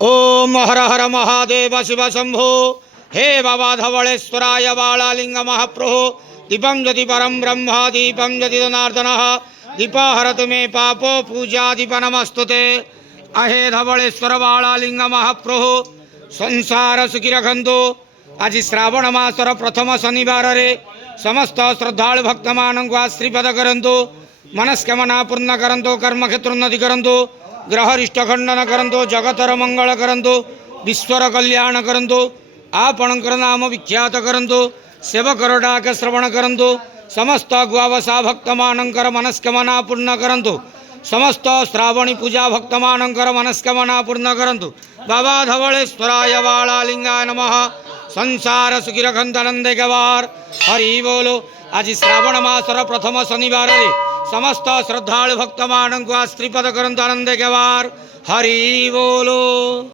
ओम हर हर महादेव शिव शंभो। हे बाबा धवळेश्वराय बाळालिंग महाप्रभो। दीपं ज्योति परम ब्रह्म दीपं ज्योति जनार्दन दीप हरतु मे पापो पूजा दीप नमस्तुते। आहे धवळेश्वर बाळालिंग महाप्रभो संसार सुखी रखंतु। आज श्रावण मासर प्रथम शनिवार रे समस्त श्रद्धालु भक्त मानक आशीर्वाद करंतु। मनस्कामना पूर्ण करंतु। कर्म क्षेत्र उन्नति करंतु। ग्रहरिष्ट खंडन करंतु। जगतर मंगल करंतु। विश्वर कल्याण करंतु। आपणकर नाम विख्यात करंतु। सेवकर डाक श्रवण करंतु। समस्त गुआवसा भक्त मानकर मनस्कामना पूर्ण करंतु। समस्त श्रावणी पूजा भक्त मानकर मनस्कामना पूर्ण करंतु। बाबा धवळेश्वराय बाळालिंगाय नमः। संसार सुखी रखंतु आनंदे गवार। हरि बोलो। आज श्रावण मासर प्रथम शनिवार रे समस्त श्रद्धालु भक्त मानक आशीर्वाद करंतु आनंदे गवार। हरि बोलो।